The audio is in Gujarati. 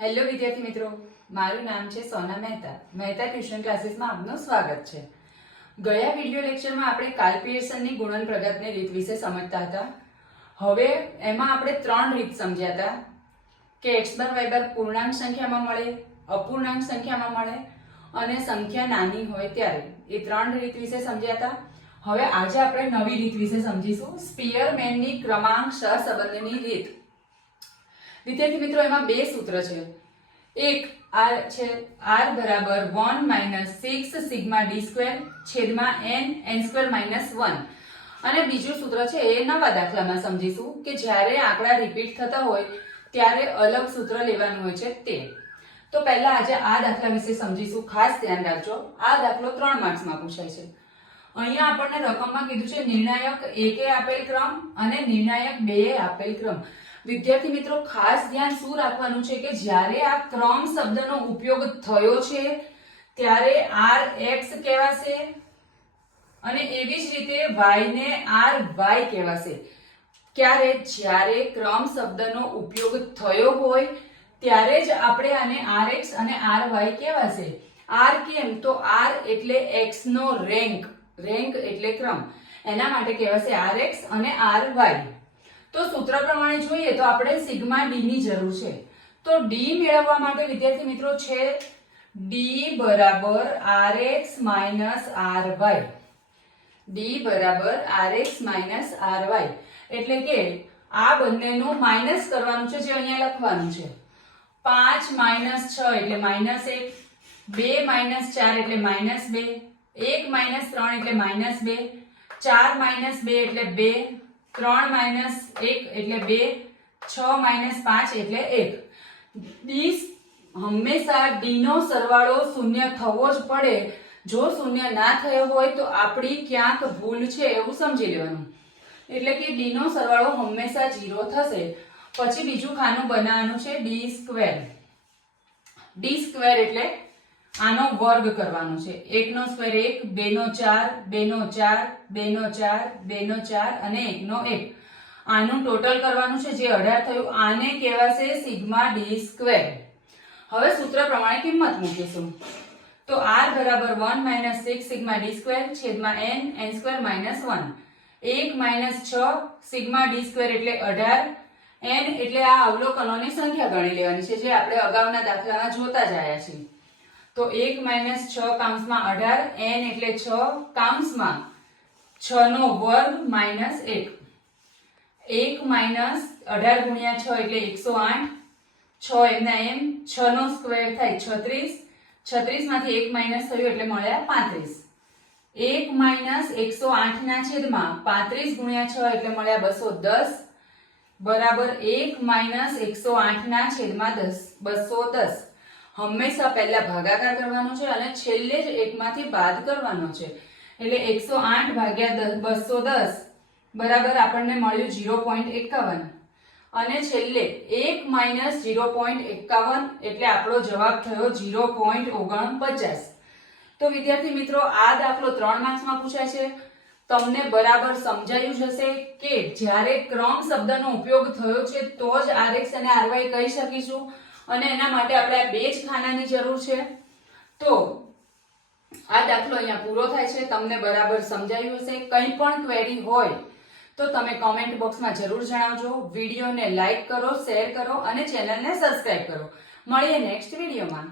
હેલો વિદ્યાર્થી મિત્રો, મારું નામ છે સોના મહેતા. મહેતા ટ્યુશન ક્લાસીસમાં આપનું સ્વાગત છે. ગયા વિડિયો લેક્ચરમાં આપણે કાર્લ ગુણન પ્રગતની રીત વિશે સમજતા હતા. હવે એમાં આપણે ત્રણ રીત સમજ્યા હતા. કે એક્સ બાર પૂર્ણાંક સંખ્યામાં મળે, અપૂર્ણાંક સંખ્યામાં મળે અને સંખ્યા નાની હોય ત્યારે. એ ત્રણ રીત વિશે સમજ્યા હતા. હવે આજે આપણે નવી રીત વિશે સમજીશું. સ્પિયરમેનની ક્રમાંક, સહસંબંધની રીત. વિદ્યાર્થી મિત્રો, એમાં બે સૂત્ર છે. એક આર છે આર બરાબર one minus six sigma D square છેદમાં N N square minus one. અને બીજું સૂત્ર છે એ નવા દાખલામાં સમજીશું કે જ્યારે આંકડા રિપીટ થતા હોય ત્યારે અલગ સૂત્ર લેવાનું હોય છે તે. તો પહેલા આજે આ દાખલા વિશે સમજીશું. ખાસ ધ્યાન રાખજો. આ દાખલો ત્રણ માર્ક્સમાં પૂછાય છે. અહીંયા આપણને રકમમાં કીધું છે, નિર્ણાયક એકે આપેલ ક્રમ અને નિર્ણાયક બે આપેલ ક્રમ. વિદ્યાર્થી મિત્રો, ખાસ ધ્યાન શું રાખવાનું છે કે જ્યારે આ ક્રમ શબ્દનો ઉપયોગ થયો છે, ત્યારે આર એક્સ કહેવાશે અને એવી જ રીતે વાય ને આર વાય કહેવાશે. ક્યારે જ્યારે ક્રમ શબ્દનો ઉપયોગ થયો હોય, ત્યારે જ આપણે આને આર એક્સ અને આર વાય કહેવાશે. આર કેમ? તો આર એટલે એક્સ નો રેન્ક રેન્ક એટલે ક્રમ. એના માટે કહેવાશે આર એક્સ અને આર વાય તો સૂત્ર પ્રમાણે જોઈએ તો આપણે સિગ્મા ડી ની જરૂર છે. તો ડી મેળવવા માટે, વિદ્યાર્થી મિત્રો, છે ડી બરાબર R X minus R Y D બરાબર R X minus R Y એટલે કે આ બંનેનું માઇનસ કરવાનું છે, જે અહીંયા લખવાનું છે. પાંચ માઇનસ છ એટલે માઇનસ એક. બે માઇનસ ચાર એટલે માઇનસ બે. એક માઇનસ ત્રણ એટલે માઇનસ બે. ચાર માઇનસ બે એટલે બે. ત્રણ માઇનસ એક એટલે બે, છ માઇનસ પાંચ એટલે એક. ડી હંમેશા ડી નો સરવાળો શૂન્ય થવો જ પડે. જો શૂન્ય ના થયો હોય તો આપણી ક્યાંક ભૂલ છે એવું સમજી લેવાનું. એટલે કે ડી નો સરવાળો હંમેશા જીરો થશે. પછી બીજું ખાનું બનાવવાનું છે ડી સ્ક્વેર. ડી સ્ક્વેર એટલે આનો વર્ગ કરવાનો છે. એકનો સ્ક્વેર એક, બેનો ચાર બેનો ચાર બેનો ચાર બેનો ચાર અને એકનો એક. આનું ટોટલ કરવાનું છે જે અઢાર થયું. આને કહેવાશે સિગ્મા ડી સ્ક્વેર હવે સૂત્ર પ્રમાણે કિંમત મૂકીશું. તો આર બરાબર one minus six sigma D square છેદમાં N N square minus one એક માઇનસ છ સિગ્મા ડી સ્ક્વેર એટલે અઢાર. એન એટલે આ અવલોકનોની સંખ્યા ગણી લેવાની છે જે આપણે અગાઉના દાખલામાં જોતા જ આવ્યા છીએ. તો એક માઇનસ છ કાઉન્સમાં અઢાર, એન એટલે છ કાઉન્સમાં છ નો વર્ગ માઇનસ એક. એક માઇનસ અઢાર ગુણ્યા છ એટલે એકસો આઠ. છ એમના એમ, છ નો સ્ક્વેર થાય છત્રીસ. છત્રીસમાંથી એક માઇનસ થયું એટલે મળ્યા પાંત્રીસ. એક માઇનસ એકસો આઠ ના છેદમાં પાંત્રીસ ગુણ્યા છ એટલે મળ્યા બસો દસ. બરાબર એક માઇનસ એકસો આઠ ના છેદમાં દસ, બસો દસ. હંમેશા પહેલા ભાગાકાર કરવાનો છે અને છેલ્લે જ એકમાંથી બાદ કરવાનો છે. એટલે એકસો આઠ ભાગ્યા બસો દસ, બરાબર આપણને મળ્યું જીરો પોઈન્ટ એકાવન. અને છેલ્લે એક માઇનસ જીરો પોઈન્ટ એકાવન એટલે આપણો જવાબ થયો જીરો પોઈન્ટ ઓગણપચાસ. તો વિદ્યાર્થી મિત્રો આ દાખલો ત્રણ માર્ક્સમાં પૂછાય છે. તમને બરાબર સમજાયું જ હશે કે જ્યારે ક્રમ શબ્દનો ઉપયોગ થયો છે, તો જ આરએક્સ અને આરવાય કહી શકીશું. અને એના માટે આપણે બે જ ખાનાની જરૂર છે. તો આ દાખલો અહીંયા પૂરો થાય છે. તમને બરાબર સમજાયું હશે. કંઈ પણ ક્વેરી હોય તો તમે કોમેન્ટ બોક્સમાં જરૂર જણાવજો. વિડીયોને લાઈક કરો શેર કરો અને ચેનલને સબસ્ક્રાઇબ કરો. મળીએ નેક્સ્ટ વિડીયોમાં.